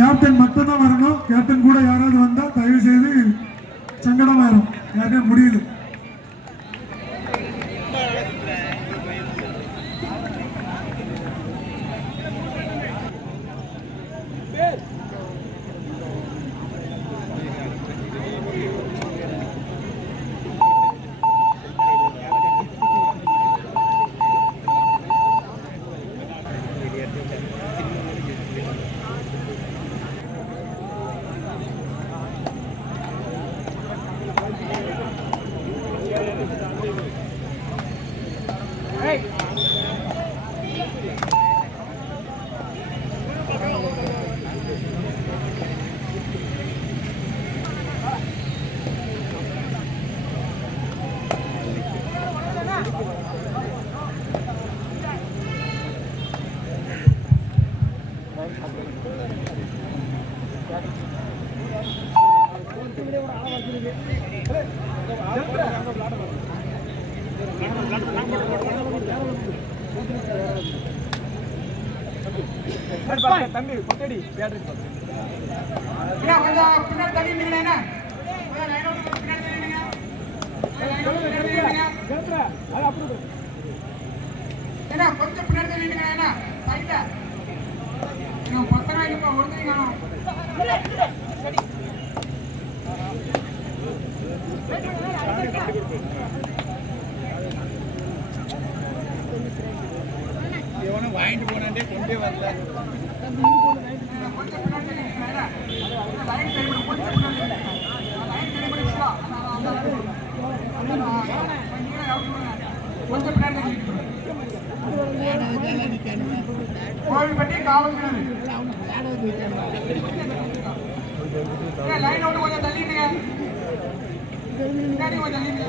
Captain மட்டும்தான் வரணும். Captain கூட யாராவது வந்தா தயவு செய்து சங்கடமாயிரும். யாருமே முடியல. தம்பி கொட்டடி பேட்டரி பின்னாடி தள்ளி நிக்கிறேன். என்ன கொஞ்சம் பின்னாடி தள்ளி நிக்கிறேன். சைட்ல இன்னும் 10 நாள் இப்ப ஒழுங்கா எவனும் வாங்கிட்டு போனாண்டே கொண்டே வரல. கொஞ்சம் பின்னாடி நிக்கிறேன். லைன் டைம் கொஞ்சம் பின்னாடி லைன் டைம் பண்ணிடலாம். கொஞ்சம் பின்னாடி நிக்கிறேன். கோவில்பட்டி காவல் கிணறு லைன் ஒன்று கொஞ்சம் தள்ளிட்டுங்க. பின்னாடி கொஞ்சம் தள்ளிட்டு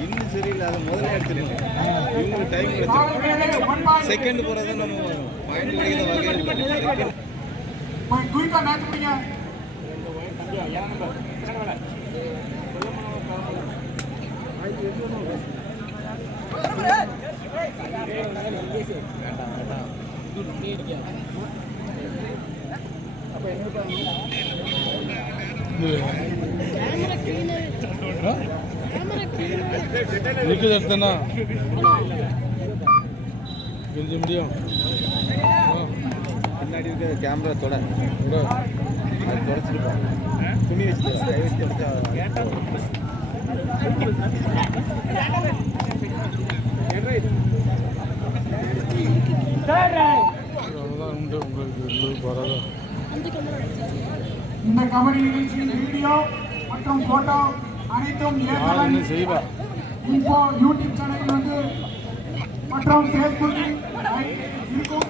இன்னும் சரியில்லை. அதை முதல்ல எடுத்துருங்க. இவங்களுக்கு டைம் கிடைச்சா செகண்ட் போகிறத நம்ம பாயிண்ட் கிடைக்கிற குயிக்கா மேட்ச் முடிங்க. பின்னாடி இருக்க கேமரா தொட தொடச்சிருப்பாங்க. துணி வச்சு கை வச்சு தொடச்சா இந்த கபடி நிகழ்ச்சியின் வீடியோ மற்றும் போட்டோ அனைத்தும் இப்போ யூடியூப் சேனலில் வந்து மற்றும் ஃபேஸ்புக்கில் இருக்கும்.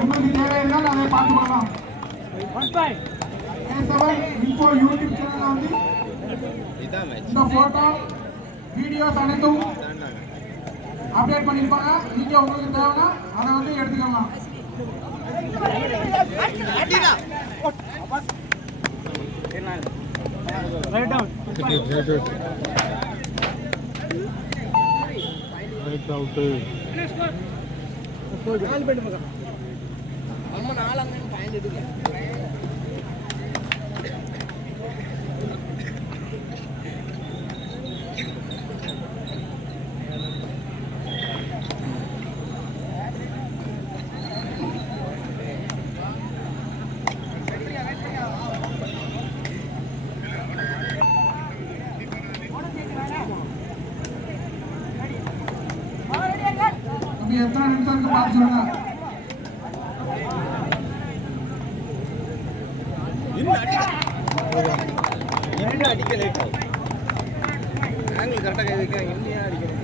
உங்களுக்கு தேவை இருந்தால் அதை பார்த்து கொள்ளலாம். இப்போ யூடியூப் சேனலில் வந்து இந்த போட்டோ வீடியோஸ் அனைத்தும் அப்டேட் பண்ணியிருப்பாங்க. நீங்க உங்களுக்கு தேவைன்னா அதை வந்து எடுத்துக்கலாம். எத்தனை நிமிஷம் பார்த்து சொல்லுங்க. இன்னும் அடிக்க லேட் ஆகும். ஆங்கிள் கரெக்டாக கை வைக்க இந்தியா அடிக்கணும்.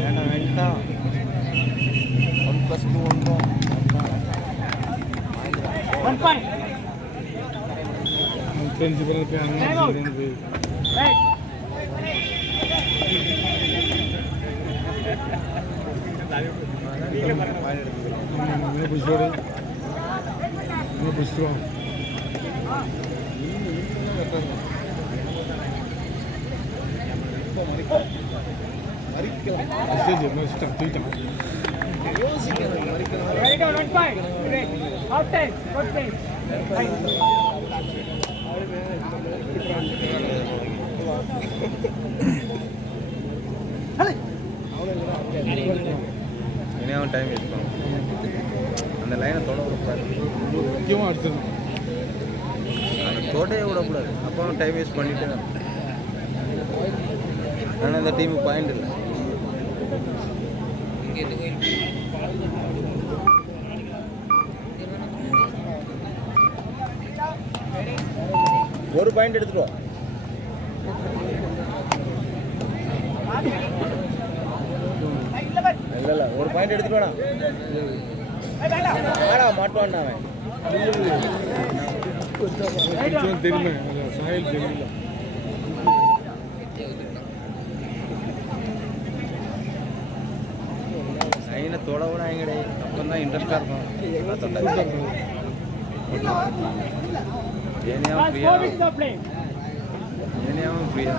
வேண்டாம் வேண்டாம். 1+2 ஒன்றும் 1 point. Right. Ready down 1 point. Out time. Good time. இனி அவன் டைம் வேஸ்ட் பண்ணுவான். அந்த லைனை தொட விடக்கூடாது. முக்கியமாக அடிச்சிடணும். அந்த தொடையை விடக்கூடாது. அப்போ அவன் டைம் வேஸ்ட் பண்ணிட்டு தான். ஆனால் இந்த டீமுக்கு பாயிண்ட் இல்லை. ஒரு பாயிண்ட் எடுத்துட்டு இல்ல ஒரு பாயிண்ட் எடுத்துட்டு வாடா மாட்டுவான்டா அவன். கொஞ்சம் தெரியுமே சாயல் தெரியல. லைனை தொட விட எங்கடே அப்போ தான் இன்ட்ரெஸ்டாக இருக்கும். ஏனியாவும் ஃப்ரீயா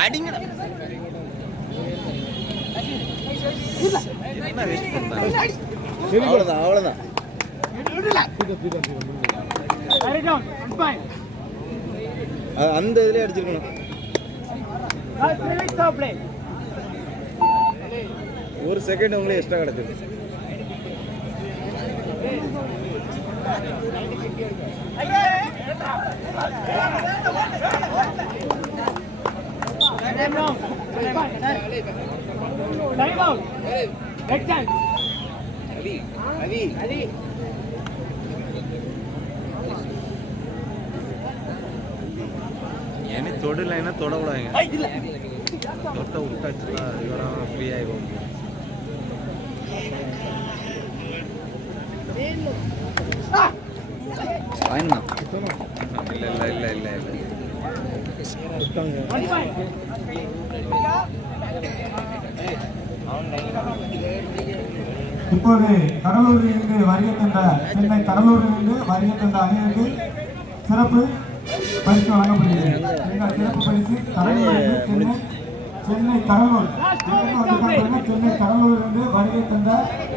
அடிங்கடா. என்ன வேஸ்ட் பண்றாங்க? அவ்வளவுதான் அவ்வளவுதான். அந்த இதுலயே அடிச்சிருக்கணும். ஒரு செகண்ட் உங்களுக்கு எக்ஸ்ட்ரா கிடைச்சிருக்கு. ஏன்னா தொடலைன்னா தொட விடாங்க. தொட்ட விட்டாச்சுன்னா இவராக ஃப்ரீ ஆகிடும். வாங்கினா இல்லை இல்லை இல்லை இல்லை இல்லை இப்போது கடலூரிலிருந்து வருகை தந்த சென்னை கடலூரிலிருந்து வருகை தந்த அணியிற்கு சிறப்பு பரிசு வழங்கப்படுகிறது. சிறப்பு பரிசு கடலூரிலிருந்து சென்னை கடலூர் சென்னை கடலூரிலிருந்து வருகை தந்த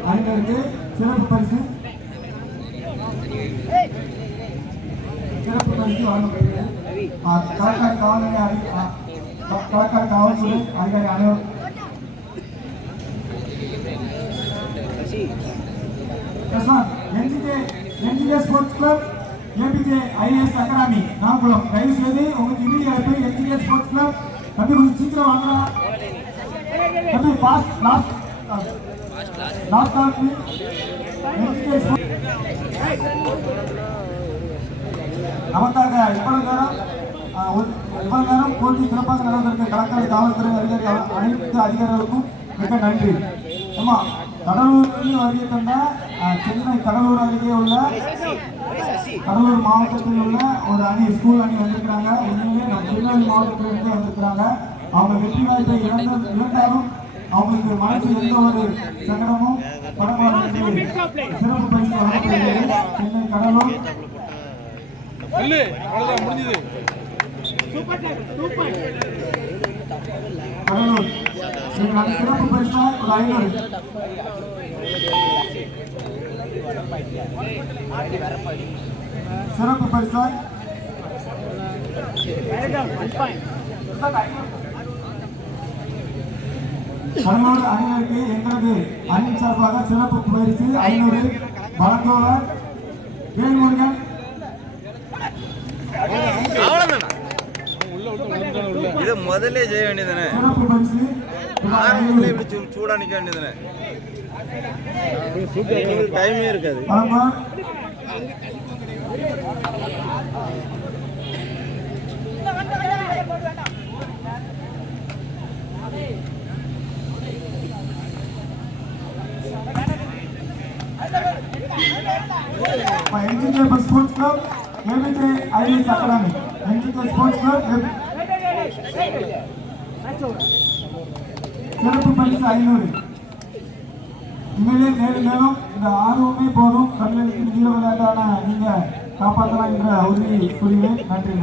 அணியினருக்கு சிறப்பு பரிசு வழங்கப்படுகிறது. களக்காடு காவல்துறை அதிகாரி அனைவரும் NGA sports club APJ IAS academy Nagapuram தயவு செய்து உங்களுக்கு இந்தியா போய் என்ஜிஏ ஸ்போர்ட்ஸ் கிளப் தம்பி கொஞ்சம் சீக்கிரம் வாங்கலாம். தம்பி பாஸ்ட் லாஸ்ட் நமக்காக இவ்வளவு நேரம் போட்டி சிறப்பாக நடந்திருக்க களக்காடு காவல்துறை அதிகாரி அனைத்து அதிகாரிகளுக்கும் மிக நன்றி. ஆமா, கடலூரிலிருந்து வருகை தந்த சென்னை கடலூர் அருகே உள்ள கடலூர் மாவட்டத்தில் உள்ள ஒரு அணி ஸ்கூல் அணி வந்திருக்கிறாங்க. உண்மையிலே நம்ம திருநெல்வேலி மாவட்டத்திலிருந்து வந்திருக்கிறாங்க. அவங்க வெற்றி வாய்ப்பை இழந்தாலும் அவங்களுக்கு மனசு எந்த ஒரு சங்கடமும் படமாக சிறப்பு பரிசு வழங்கப்படுகிறது. சென்னை கடலூர். இல்லை அவ்வளோதான் முடிஞ்சது. கடலூர் நீங்கள் சிறப்பு பரிசா ஒரு 500. சிறப்பு பரிசா கடலூர் அணியினருக்கு எங்களது அணியின் சார்பாக சிறப்பு பரிசு 500 வழங்குவார் வேல்முருகன். உள்ள உள்ள இதை முதல்ல செய்ய வேண்டியதானே, சிறப்பு பரிசு ஆரம்பத்தில் இப்படி சூடா நிக்க வேண்டியதானே, டைமே இருக்காது. வழங்குவார் NGK Sports Club, KBJ IAS Academy. NGK Sports Club, சிறப்பு பரிசு 500. உண்மையிலே மேலும் இந்த ஆர்வமே போதும். கடலில் வீர விளையாட்டான நீங்க காப்பாற்றலாம் என்ற உறுதி கூறுகிறேன். நன்றி.